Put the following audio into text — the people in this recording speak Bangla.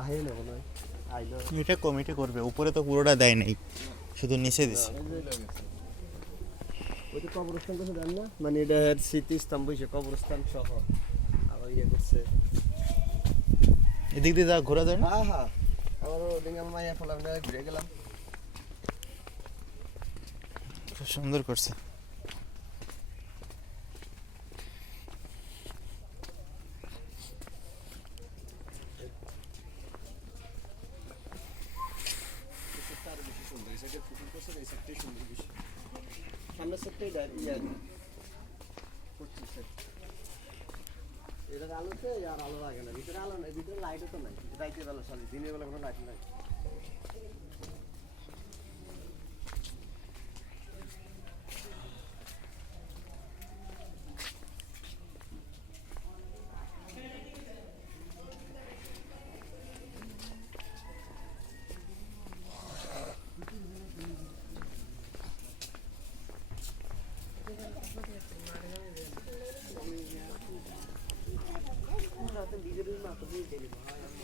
আহে না মনে হয় আইলো এটা কমিটি করবে, উপরে তো পুরোটা দেয় নাই, শুধু নিচে দিছে। কবরস্থান না মানে এটা কবরস্থান সহ আবার ইয়ে করছে এদিক দিয়ে যা, ঘোরা যায় না? হ্যাঁ হ্যাঁ। আমার ওদিকে আমার মাইয়া ফেলাম না ঘুরে গেলাম খুব সুন্দর করছে আরও বেশি সুন্দর এই সাইড এটার আলোতে আর আলো লাগে না। ভিতরে আলো নাই, ভিতরে লাইটও তো নাই। রাইতের বেলা সরি দিনের বেলা কোনো লাইট নাই। bakın bildirilme hakkı değil deli. Hayır.